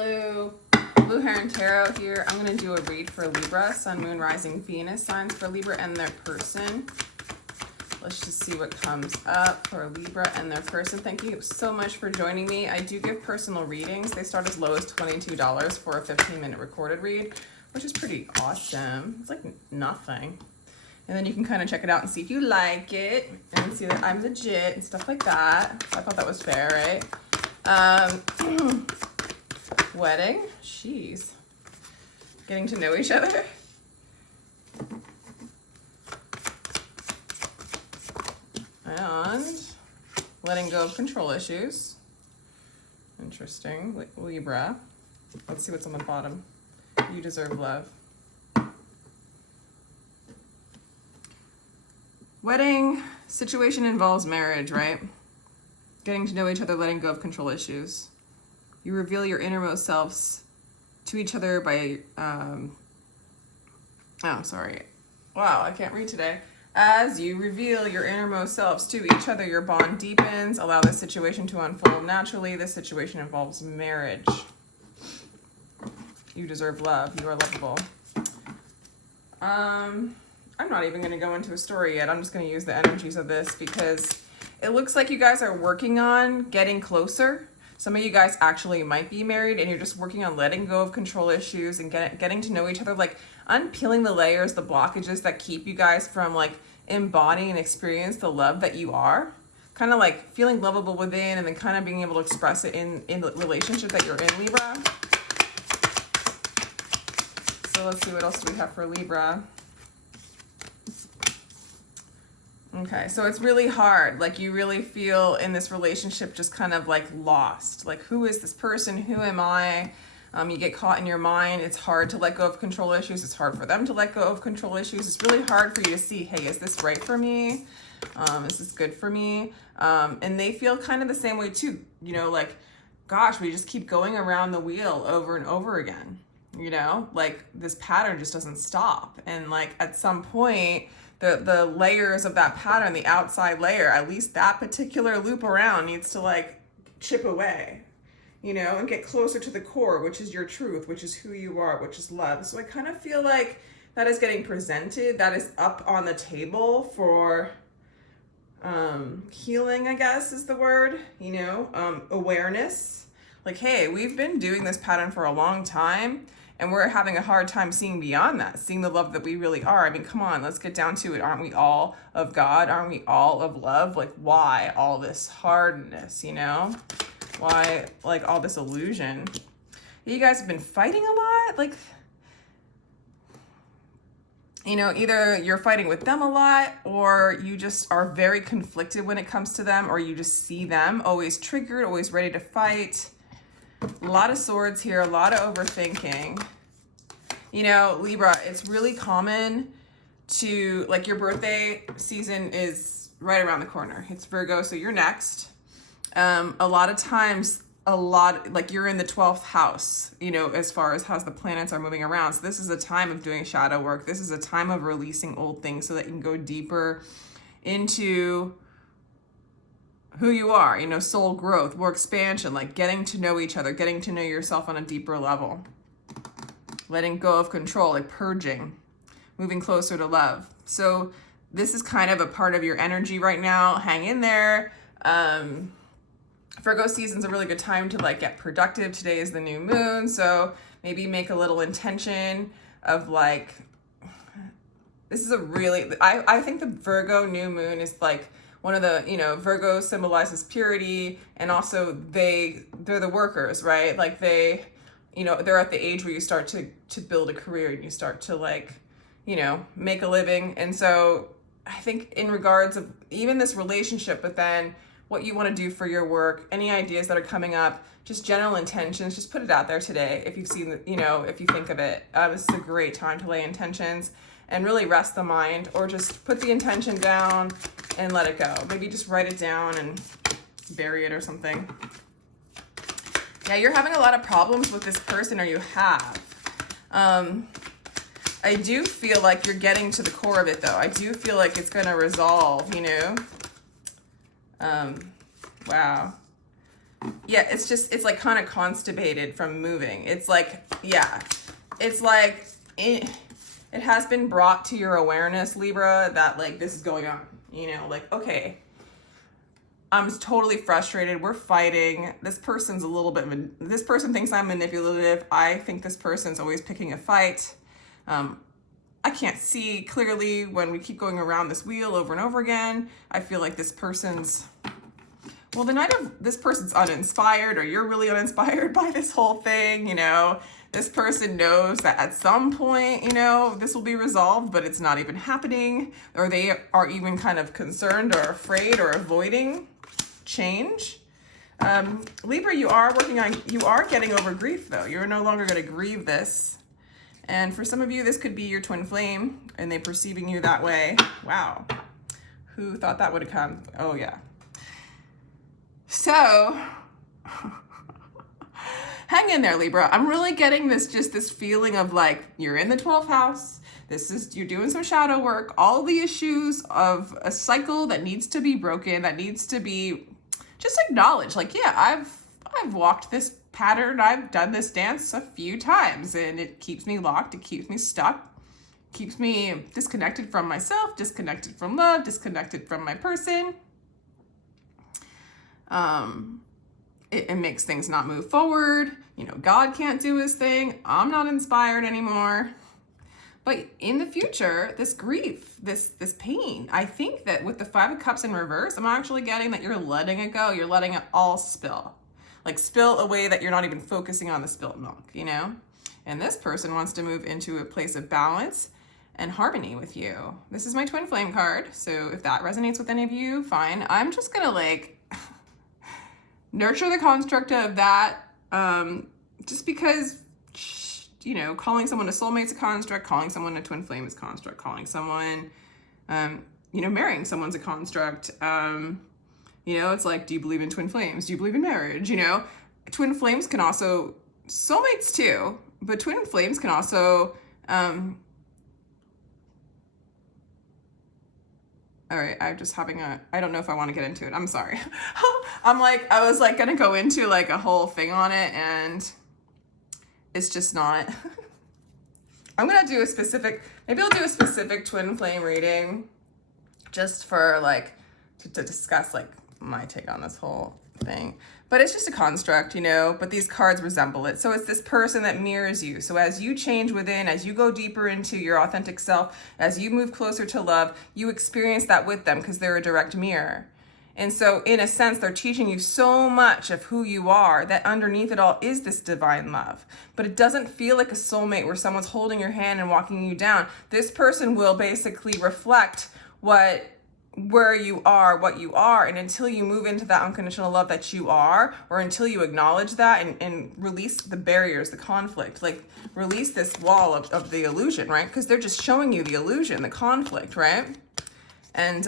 Hello, Blue Heron Tarot here. I'm going to do a read for Libra, Sun, Moon, Rising, Venus signs for Libra and their person. Let's just see what comes up for Libra and their person. Thank you so much for joining me. I do give personal readings. They start as low as $22 for a 15-minute recorded read, which is pretty awesome. It's like nothing. And then you can kind of check it out and see if you like it and see that I'm legit and stuff like that. I thought that was fair, right? Wedding, jeez. Getting to know each other. And letting go of control issues. Interesting. Libra. Let's see what's on the bottom. You deserve love. Wedding situation involves marriage, right? Getting to know each other, letting go of control issues. You reveal your innermost selves to each other by, oh, sorry. Wow, I can't read today. As you reveal your innermost selves to each other, your bond deepens. Allow this situation to unfold naturally. This situation involves marriage. You deserve love. You are lovable. I'm not even going to go into a story yet. I'm just going to use the energies of this because it looks like you guys are working on getting closer. Some of you guys actually might be married and you're just working on letting go of control issues and getting to know each other, like unpeeling the layers, the blockages that keep you guys from like embodying and experience the love that you are. Kind of like feeling lovable within and then kind of being able to express it in the relationship that you're in, Libra. So let's see, what else do we have for Libra? Okay, so it's really hard. Like you really feel in this relationship just kind of like lost. Like, who is this person? Who am I? You get caught in your mind. It's hard to let go of control issues. It's hard for them to let go of control issues. It's really hard for you to see, hey, is this right for me? Is this good for me? And they feel kind of the same way too. You know, like, gosh, we just keep going around the wheel over and over again. You know, like this pattern just doesn't stop. And like at some point, the layers of that pattern, the outside layer, at least that particular loop around needs to like chip away, you know, and get closer to the core, which is your truth, which is who you are, which is love. So I kind of feel like that is getting presented, that is up on the table for healing, I guess is the word, you know, awareness. Like, hey, we've been doing this pattern for a long time. And we're having a hard time seeing beyond that, seeing the love that we really are. I mean, come on, let's get down to it. Aren't we all of God? Aren't we all of love? Like, why all this hardness, you know? Why, like, all this illusion? You guys have been fighting a lot? Like, you know, either you're fighting with them a lot or you just are very conflicted when it comes to them, or you just see them always triggered, always ready to fight. A lot of swords here, a lot of overthinking. You know, Libra, it's really common to, like, your birthday season is right around the corner. It's Virgo, so you're next. A lot of times, like you're in the 12th house, you know, as far as how the planets are moving around. So this is a time of doing shadow work. This is a time of releasing old things so that you can go deeper into who you are, you know, soul growth, more expansion, like getting to know each other, getting to know yourself on a deeper level, letting go of control, like purging, moving closer to love. So this is kind of a part of your energy right now. Hang in there. Virgo season's a really good time to like get productive. Today is the new moon. So maybe make a little intention of like, this is a really, I think the Virgo new moon is like, one of the, you know, Virgo symbolizes purity, and also they're the workers, right? Like they, you know, they're at the age where you start to build a career and you start to like, you know, make a living. And so I think in regards of even this relationship, but then what you want to do for your work, any ideas that are coming up, just general intentions, just put it out there today. If you've seen, you know, if you think of it, this is a great time to lay intentions and really rest the mind, or just put the intention down and let it go. Maybe just write it down and bury it or something. Yeah, you're having a lot of problems with this person, or you have. I do feel like you're getting to the core of it, though. I do feel like it's going to resolve, you know? Wow. Yeah, it's like kind of constipated from moving. It's like, yeah, it's like it has been brought to your awareness, Libra, that like this is going on, you know, like, okay, I'm totally frustrated. We're fighting. This person's a little bit, this person thinks I'm manipulative. I think this person's always picking a fight. I can't see clearly when we keep going around this wheel over and over again. I feel like this person's, well, the night of this person's uninspired, or you're really uninspired by this whole thing, you know. This person knows that at some point, you know, this will be resolved, but it's not even happening, or they are even kind of concerned or afraid or avoiding change. Libra, you are getting over grief though. You're no longer going to grieve this. And for some of you, this could be your twin flame and they perceiving you that way. Wow. Who thought that would have come? Oh yeah. So hang in there, Libra. I'm really getting this feeling of like, you're in the 12th house. You're doing some shadow work, all the issues of a cycle that needs to be broken, that needs to be just acknowledged. Like, yeah, I've walked this pattern. I've done this dance a few times and it keeps me locked. It keeps me stuck, keeps me disconnected from myself, disconnected from love, disconnected from my person. It makes things not move forward. You know, God can't do his thing. I'm not inspired anymore. But in the future, this grief, this pain, I think that with the 5 of Cups in reverse, I'm actually getting that you're letting it go. You're letting it all spill. Like spill away that you're not even focusing on the spilled milk, you know? And this person wants to move into a place of balance and harmony with you. This is my twin flame card. So if that resonates with any of you, fine. I'm just gonna like nurture the construct of that, just because, you know, calling someone a soulmate's a construct, calling someone a twin flame is a construct, calling someone, you know, marrying someone's a construct. You know, it's like, do you believe in twin flames? Do you believe in marriage? You know, twin flames can also, soulmates too, but twin flames can also, all right, I'm just having I don't know if I want to get into it. I'm sorry. I was like gonna go into like a whole thing on it and it's just not. I'm gonna do maybe I'll do a specific twin flame reading just for like, to discuss like my take on this whole thing. But it's just a construct, you know, but these cards resemble it. So it's this person that mirrors you. So as you change within, as you go deeper into your authentic self, as you move closer to love, you experience that with them because they're a direct mirror. And so in a sense, they're teaching you so much of who you are that underneath it all is this divine love. But it doesn't feel like a soulmate where someone's holding your hand and walking you down. This person will basically reflect where you are, what you are, and until you move into that unconditional love that you are, or until you acknowledge that and release the barriers, the conflict, like release this wall of the illusion, right? Because they're just showing you the illusion, the conflict, right? And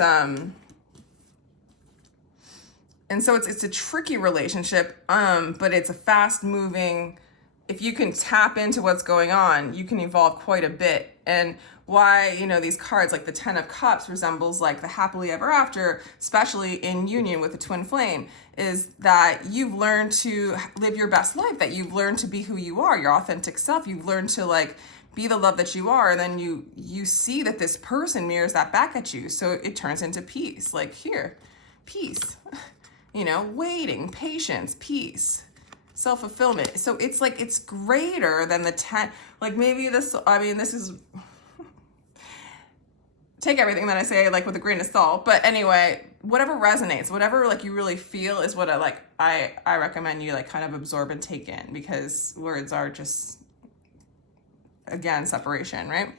so it's a tricky relationship, but it's a fast moving. If you can tap into what's going on, you can evolve quite a bit. And why, you know, these cards like the 10 of Cups resembles like the happily ever after, especially in union with the twin flame, is that you've learned to live your best life, that you've learned to be who you are, your authentic self. You've learned to like be the love that you are. And then you see that this person mirrors that back at you. So it turns into peace. Like here, peace, you know, waiting, patience, peace, self-fulfillment. So it's like, it's greater than the 10, like maybe this, I mean, this is, take everything that I say like with a grain of salt. But anyway, whatever resonates, whatever like you really feel is what I recommend you like kind of absorb and take in, because words are just, again, separation, right?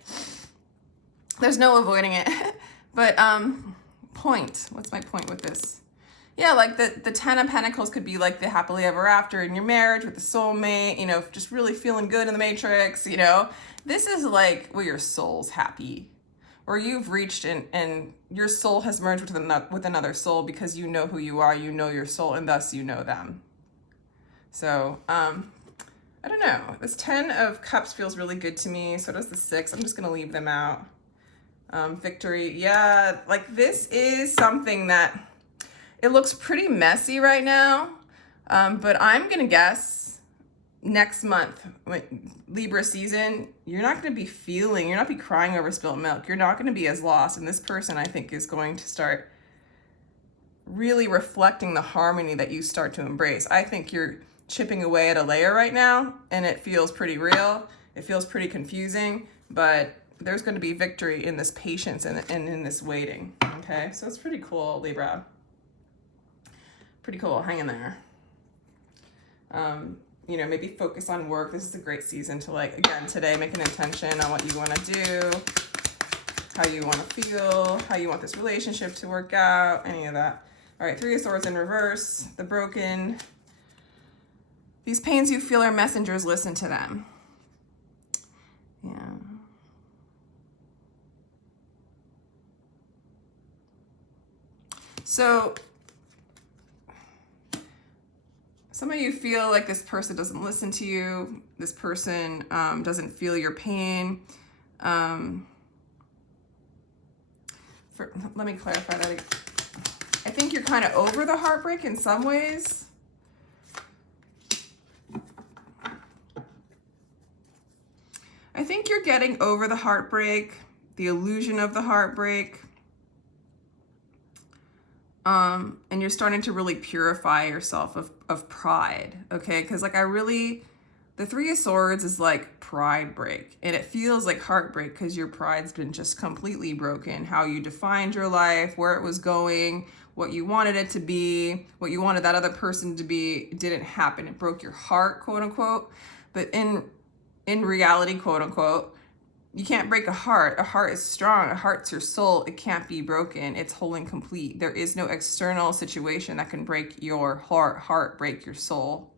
There's no avoiding it. But what's my point with this? Yeah, like the 10 of Pentacles could be like the happily ever after in your marriage with the soulmate, you know, just really feeling good in the matrix, you know. This is like where your soul's happy, or you've reached and your soul has merged with another soul because you know who you are, you know your soul, and thus you know them. So, I don't know. This 10 of Cups feels really good to me. So does the 6. I'm just going to leave them out. Victory. Yeah, like this is something that it looks pretty messy right now. But I'm going to guess next month, Libra season, you're not going to be crying over spilt milk. You're not going to be as lost. And this person, I think, is going to start really reflecting the harmony that you start to embrace. I think you're chipping away at a layer right now, and it feels pretty real. It feels pretty confusing, but there's going to be victory in this patience and in this waiting. Okay, so it's pretty cool, Libra. Pretty cool. Hang in there. You know, maybe focus on work. This is a great season to, like, again, today, make an intention on what you want to do, how you want to feel, how you want this relationship to work out, any of that. All right, Three of Swords in reverse, the broken. These pains you feel are messengers, listen to them. Yeah. So some of you feel like this person doesn't listen to you. This person doesn't feel your pain. Let me clarify that again. I think you're kind of over the heartbreak in some ways. I think you're getting over the heartbreak, the illusion of the heartbreak. And you're starting to really purify yourself of pride, okay? Because like the Three of Swords is like pride break, and it feels like heartbreak because your pride's been just completely broken. How you defined your life, where it was going, what you wanted it to be, what you wanted that other person to be, didn't happen. It broke your heart, quote unquote. But in reality, quote unquote, you can't break a heart. A heart is strong. A heart's your soul. It can't be broken. It's whole and complete. There is no external situation that can break your heart break your soul.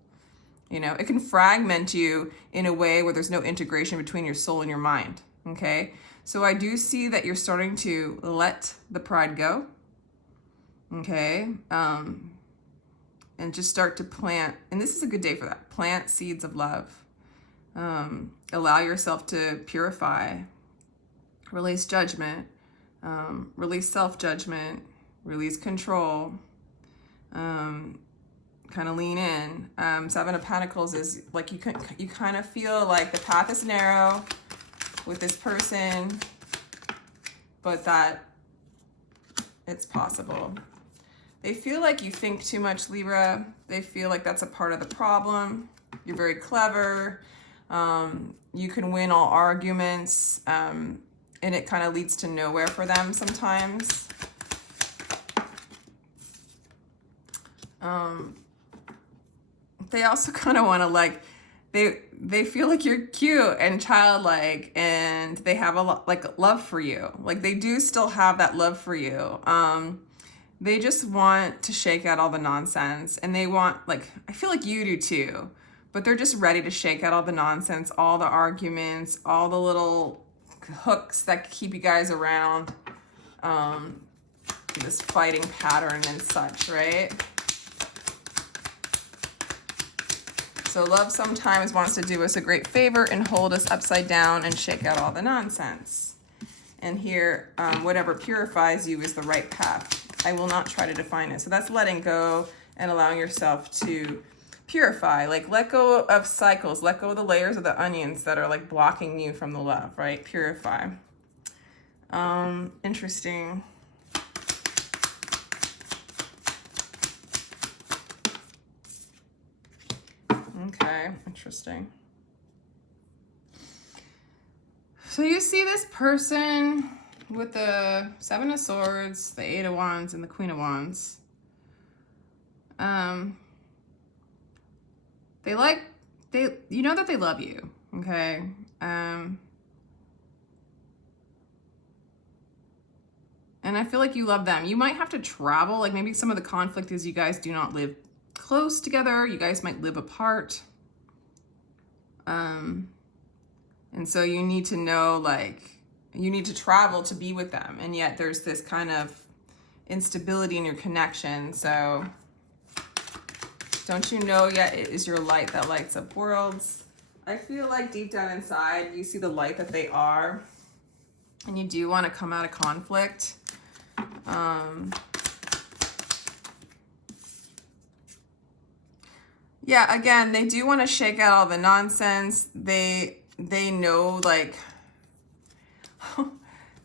You know, it can fragment you in a way where there's no integration between your soul and your mind. Okay. So I do see that you're starting to let the pride go. Okay. And just start to plant, and this is a good day for that. Plant seeds of love. Allow yourself to purify, release judgment, release self-judgment, release control, kind of lean in. Seven of Pentacles is like you kind of feel like the path is narrow with this person, but that it's possible. They feel like you think too much, Libra. They feel like that's a part of the problem. You're very clever. You can win all arguments, and it kind of leads to nowhere for them sometimes. They also kind of want to like, they feel like you're cute and childlike, and they have a lot like love for you. Like they do still have that love for you. They just want to shake out all the nonsense, and they want, like, I feel like you do too. But they're just ready to shake out all the nonsense, all the arguments, all the little hooks that keep you guys around, this fighting pattern and such, right? So love sometimes wants to do us a great favor and hold us upside down and shake out all the nonsense. And here, whatever purifies you is the right path. I will not try to define it. So that's letting go and allowing yourself to purify, like let go of cycles, let go of the layers of the onions that are like blocking you from the love, right? Purify. Interesting. Okay, interesting. So you see this person with the Seven of Swords, the Eight of Wands, and the Queen of Wands. You know that they love you, okay? And I feel like you love them. You might have to travel, like maybe some of the conflict is you guys do not live close together. You guys might live apart. And so you need to know, like, you need to travel to be with them. And yet there's this kind of instability in your connection. So don't you know yet it is your light that lights up worlds? I feel like deep down inside, you see the light that they are, and you do want to come out of conflict. Yeah, again, they do want to shake out all the nonsense. They know, like,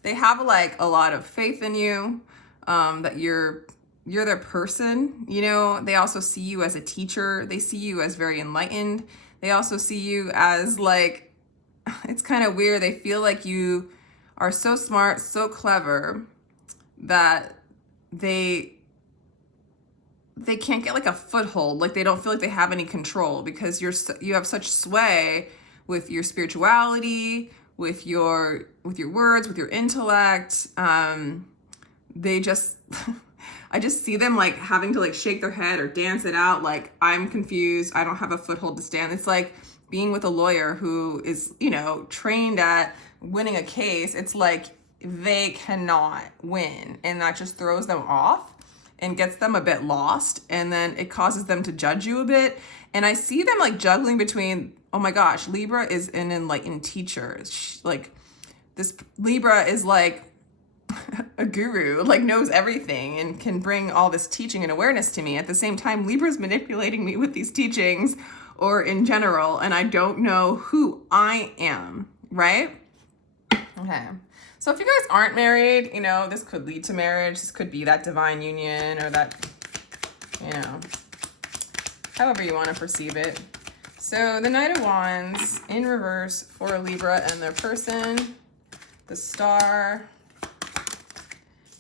they have like a lot of faith in you, that you're their person. You know, they also see you as a teacher. They see you as very enlightened. They also see you as like, it's kind of weird. They feel like you are so smart, so clever that they can't get like a foothold. Like they don't feel like they have any control because you have such sway with your spirituality, with your words, with your intellect. They just I just see them like having to like shake their head or dance it out like, I'm confused, I don't have a foothold to stand. It's like being with a lawyer who is, you know, trained at winning a case. It's like they cannot win, and that just throws them off and gets them a bit lost, and then it causes them to judge you a bit. And I see them like juggling between, oh my gosh, Libra is an enlightened teacher. Like this Libra is like a guru, like knows everything and can bring all this teaching and awareness to me. At the same time, Libra's manipulating me with these teachings or in general, and I don't know who I am, right? Okay. So if you guys aren't married, you know, this could lead to marriage. This could be that divine union or that, you know, however you want to perceive it. So the Knight of Wands in reverse for Libra and their person, the Star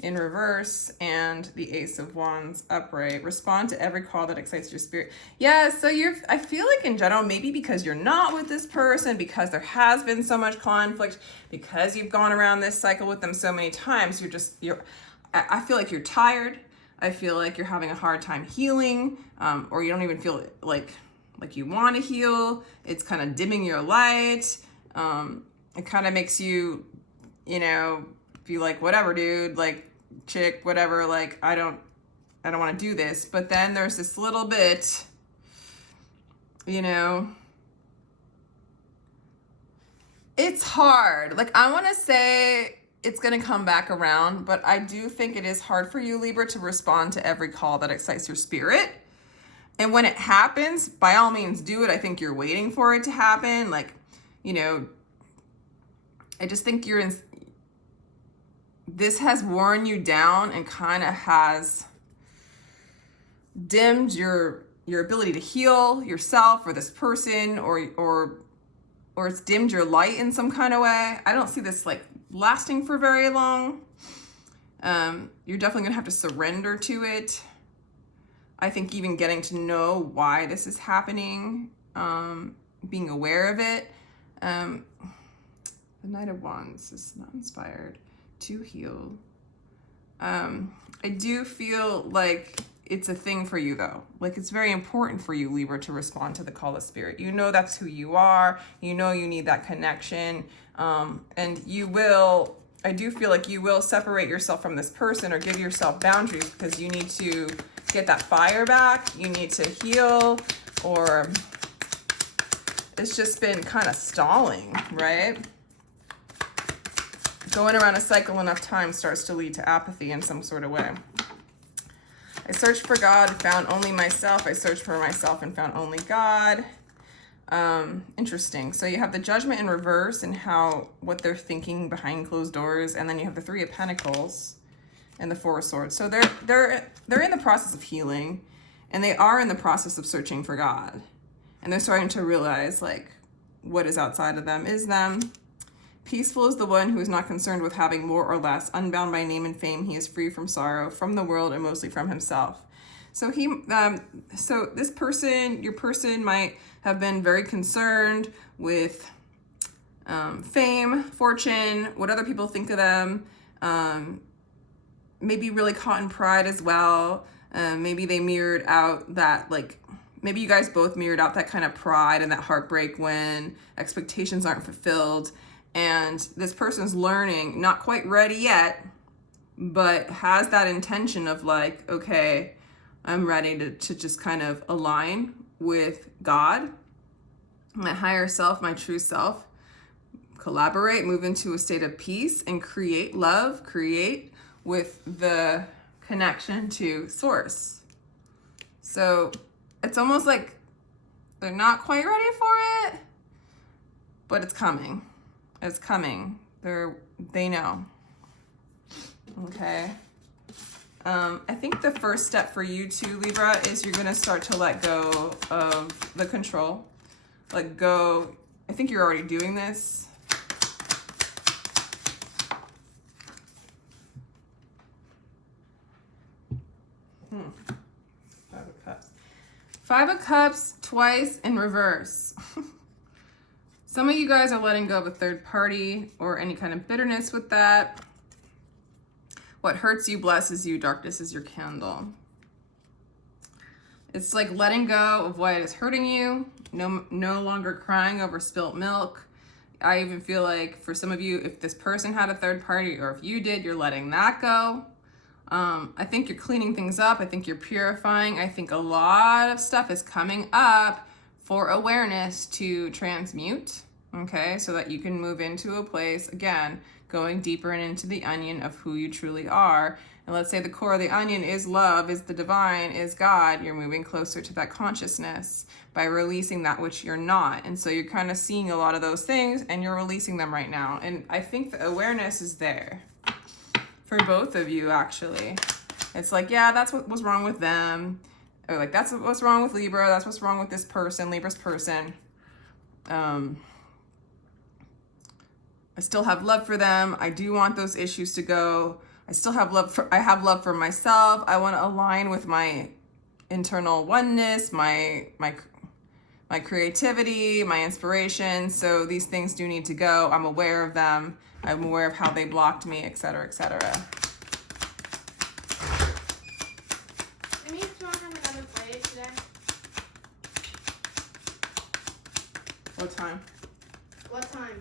in reverse, and the Ace of Wands upright. Respond to every call that excites your spirit. Yeah, so I feel like in general, maybe because you're not with this person, because there has been so much conflict, because you've gone around this cycle with them so many times, I feel like you're tired. I feel like you're having a hard time healing, or you don't even feel like you want to heal. It's kind of dimming your light. It kind of makes you, you know, be like, whatever, dude, like, chick, whatever, like, I don't want to do this. But then there's this little bit, you know, it's hard. Like, I want to say it's going to come back around, but I do think it is hard for you, Libra, to respond to every call that excites your spirit. And when it happens, by all means do it. I think you're waiting for it to happen. Like, you know, I just think this has worn you down and kind of has dimmed your ability to heal yourself or this person, or it's dimmed your light in some kind of way. I don't see this like lasting for very long. You're definitely gonna have to surrender to it. I think even getting to know why this is happening, being aware of it. The Knight of Wands is not inspired to heal. I do feel like it's a thing for you though. Like it's very important for you, Libra, to respond to the call of spirit. You know that's who you are. You know you need that connection. And I do feel like you will separate yourself from this person or give yourself boundaries because you need to get that fire back. You need to heal, or it's just been kind of stalling, right? Going around a cycle enough time starts to lead to apathy in some sort of way. I searched for God, found only myself. I searched for myself and found only God. Interesting. So you have the Judgment in reverse and what they're thinking behind closed doors, and then you have the Three of Pentacles and the Four of Swords. So they're in the process of healing, and they are in the process of searching for God, and they're starting to realize like what is outside of them is them. Peaceful is the one who is not concerned with having more or less. Unbound by name and fame, he is free from sorrow, from the world, and mostly from himself. So so this person, your person, might have been very concerned with fame, fortune, what other people think of them. Maybe really caught in pride as well. Maybe they mirrored out that, like, maybe you guys both mirrored out that kind of pride and that heartbreak when expectations aren't fulfilled. And this person's learning, not quite ready yet, but has that intention of like, okay, I'm ready to just kind of align with God, my higher self, my true self, collaborate, move into a state of peace, and create love, create with the connection to source. So it's almost like They're not quite ready for it, but it's coming. It's coming. They know. Okay. I think the first step for you too, Libra, is you're gonna start to let go of the control. Let go. I think you're already doing this. Five of Cups. Five of Cups twice in reverse. Some of you guys are letting go of a third party or any kind of bitterness with that. What hurts you blesses you. Darkness is your candle. It's like letting go of what is hurting you. No longer crying over spilt milk. I even feel like for some of you, if this person had a third party or if you did, you're letting that go. I think you're cleaning things up. I think you're purifying. I think a lot of stuff is coming up for awareness to transmute, okay? So that you can move into a place, again, going deeper and into the onion of who you truly are. And let's say the core of the onion is love, is the divine, is God. You're moving closer to that consciousness by releasing that which you're not. And so you're kind of seeing a lot of those things and you're releasing them right now. And I think the awareness is there for both of you, actually. It's like, yeah, that's what was wrong with them. Or like, that's what's wrong with Libra. That's what's wrong with this person, Libra's person. I still have love for them. I do want those issues to go. I have love for myself. I want to align with my internal oneness, my creativity, my inspiration. So these things do need to go. I'm aware of them. I'm aware of how they blocked me, etc., etc. I need to have another play today. What time? What time?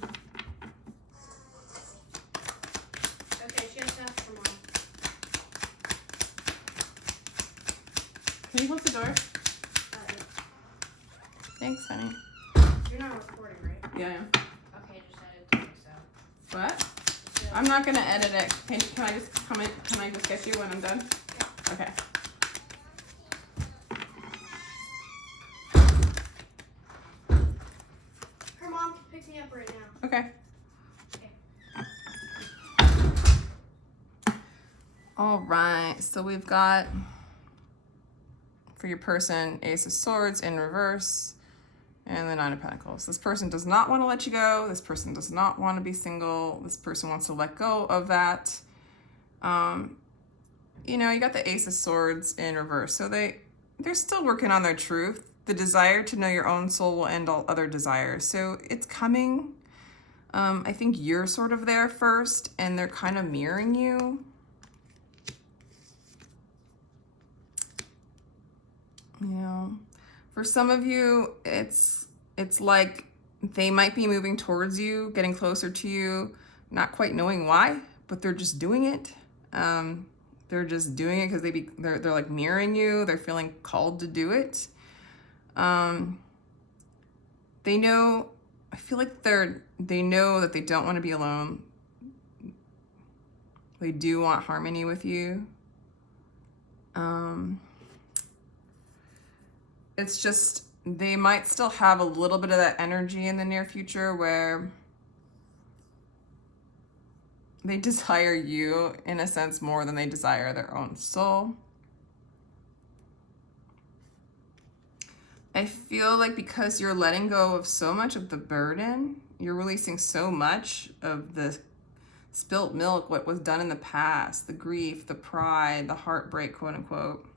Okay, she has to ask for mom. Can you close the door? Yeah. Thanks, honey. You're not recording, right? Yeah, I am. Okay, just edit it so. What? I'm not gonna edit it. Can I just come in? Can I just get you when I'm done? Yeah. Okay. Her mom can pick me up right now. Okay. Okay. All right. So we've got for your person Ace of Swords in reverse and the Nine of Pentacles. This person does not want to let you go. This person does not want to be single. This person wants to let go of that. You know, you got the Ace of Swords in reverse. So they're still working on their truth. The desire to know your own soul will end all other desires. So it's coming. I think you're sort of there first and they're kind of mirroring you. You know, for some of you, it's like they might be moving towards you, getting closer to you, not quite knowing why, but they're just doing it. They're just doing it because they're like mirroring you. They're feeling called to do it. They know. I feel like they know that they don't want to be alone. They do want harmony with you. It's just, they might still have a little bit of that energy in the near future where they desire you in a sense more than they desire their own soul. I feel like because you're letting go of so much of the burden, you're releasing so much of the spilt milk, what was done in the past, the grief, the pride, the heartbreak, quote unquote.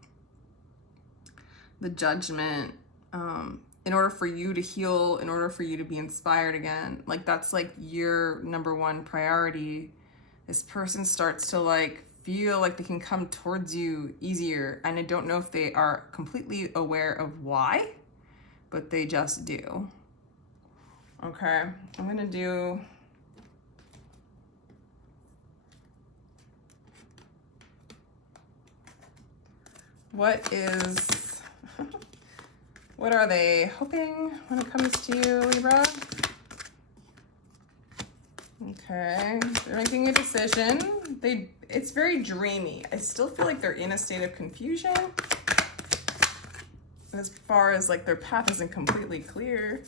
The judgment, in order for you to heal, in order for you to be inspired again, like that's like your number one priority. This person starts to like feel like they can come towards you easier. And I don't know if they are completely aware of why, but they just do. Okay, I'm gonna do what are they hoping when it comes to you, Libra? Okay, they're making a decision. It's very dreamy. I still feel like they're in a state of confusion. as far as like their path isn't completely clear.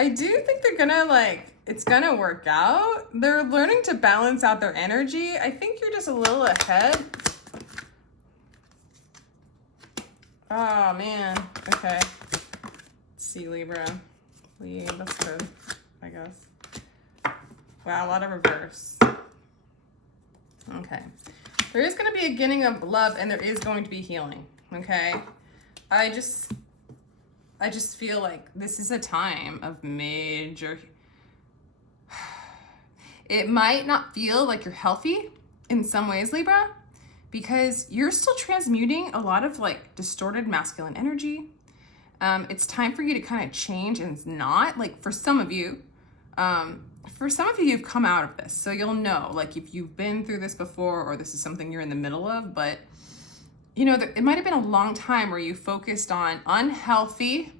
I do think they're gonna like, it's gonna work out. They're learning to balance out their energy. I think you're just a little ahead. Oh man, okay. Let's see, Libra. That's good, I guess. Wow, a lot of reverse. Okay. There is gonna be a beginning of love and there is going to be healing, okay? I just feel like this is a time of major. It might not feel like you're healthy in some ways, Libra, because you're still transmuting a lot of like distorted masculine energy. It's time for you to kind of change, and it's not like for some of you, you've come out of this. So you'll know like if you've been through this before or this is something you're in the middle of, but you know, it might have been a long time where you focused on unhealthy,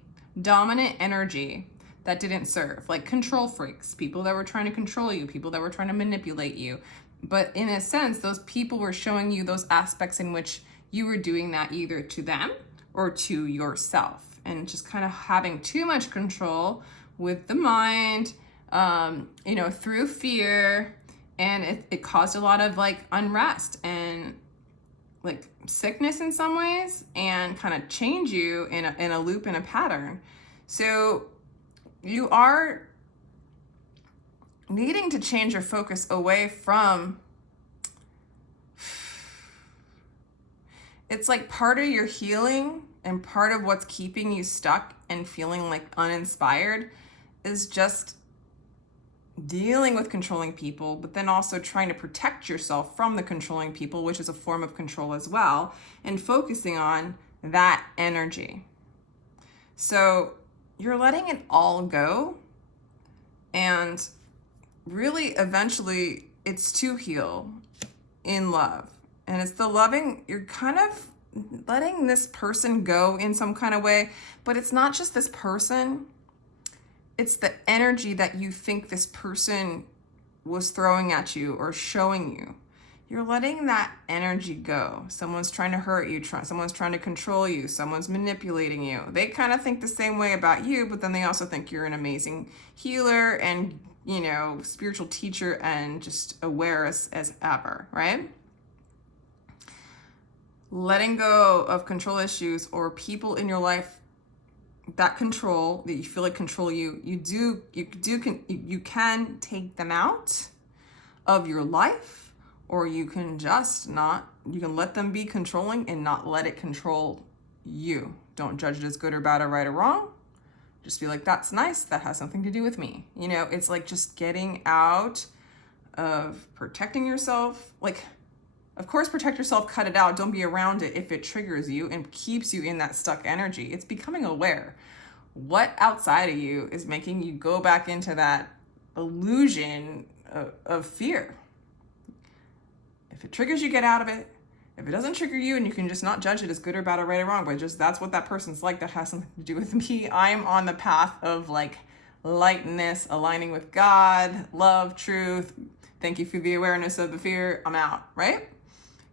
dominant energy that didn't serve, like control freaks, people that were trying to control you, people that were trying to manipulate you. But in a sense, those people were showing you those aspects in which you were doing that either to them or to yourself, and just kind of having too much control with the mind, you know, through fear. And it caused a lot of like unrest and like sickness in some ways, and kind of change you in a loop, in a pattern. So you are needing to change your focus away from, it's like part of your healing and part of what's keeping you stuck and feeling like uninspired is just dealing with controlling people, but then also trying to protect yourself from the controlling people, which is a form of control as well, and focusing on that energy. So you're letting it all go, and really eventually it's to heal in love. And it's the loving, you're kind of letting this person go in some kind of way, but it's not just this person. It's the energy that you think this person was throwing at you or showing you. You're letting that energy go. Someone's trying to hurt you, someone's trying to control you, someone's manipulating you. They kind of think the same way about you, but then they also think you're an amazing healer and, you know, spiritual teacher and just aware as ever, right? Letting go of control issues or people in your life that control, that you feel like control you, you can take them out of your life, or you can just not, you can let them be controlling and not let it control you. Don't judge it as good or bad or right or wrong. Just be like, that's nice, that has something to do with me. You know, it's like just getting out of protecting yourself. Like, of course, protect yourself, cut it out. Don't be around it if it triggers you and keeps you in that stuck energy. It's becoming aware. What outside of you is making you go back into that illusion of fear? If it triggers you, get out of it. If it doesn't trigger you and you can just not judge it as good or bad or right or wrong, but just that's what that person's like, that has something to do with me. I'm on the path of like lightness, aligning with God, love, truth. Thank you for the awareness of the fear. I'm out, right?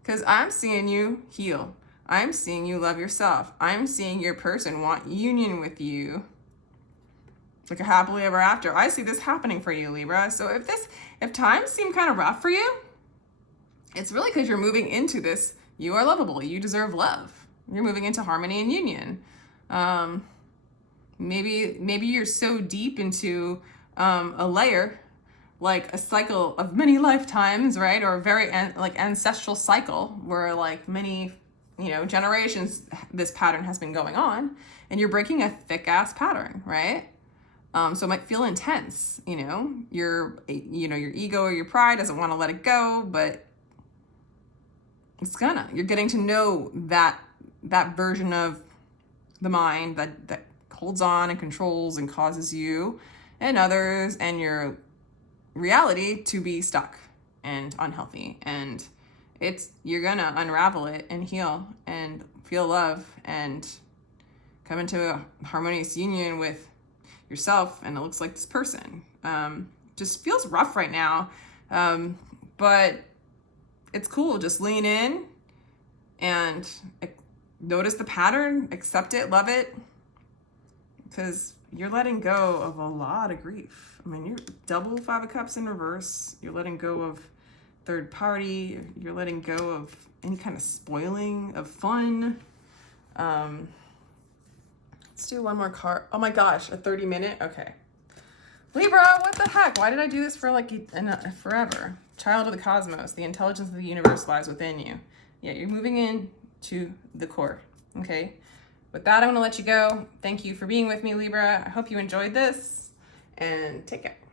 Because I'm seeing you heal. I'm seeing you love yourself. I'm seeing your person want union with you. Like a happily ever after. I see this happening for you, Libra. So if times seem kind of rough for you, it's really because you're moving into this. You are lovable. You deserve love. You're moving into harmony and union. Maybe you're so deep into a layer, like a cycle of many lifetimes, right? Or a very like ancestral cycle where like many, you know, generations, this pattern has been going on, and you're breaking a thick ass pattern, right? So it might feel intense, you know, your ego or your pride doesn't want to let it go, but you're getting to know that version of the mind that holds on and controls and causes you and others and your reality to be stuck and unhealthy. And you're gonna unravel it and heal and feel love and come into a harmonious union with yourself, and it looks like this person. just feels rough right now. But it's cool. Just lean in and notice the pattern, accept it, love it, because you're letting go of a lot of grief. I mean, you're double Five of Cups in reverse. You're letting go of third party. You're letting go of any kind of spoiling of fun. Let's do one more card. Oh my gosh, a 30-minute? Okay. Libra, what the heck? Why did I do this for like forever? Child of the cosmos. The intelligence of the universe lies within you. Yeah, you're moving in to the core. Okay. With that, I'm going to let you go. Thank you for being with me, Libra. I hope you enjoyed this, and take care.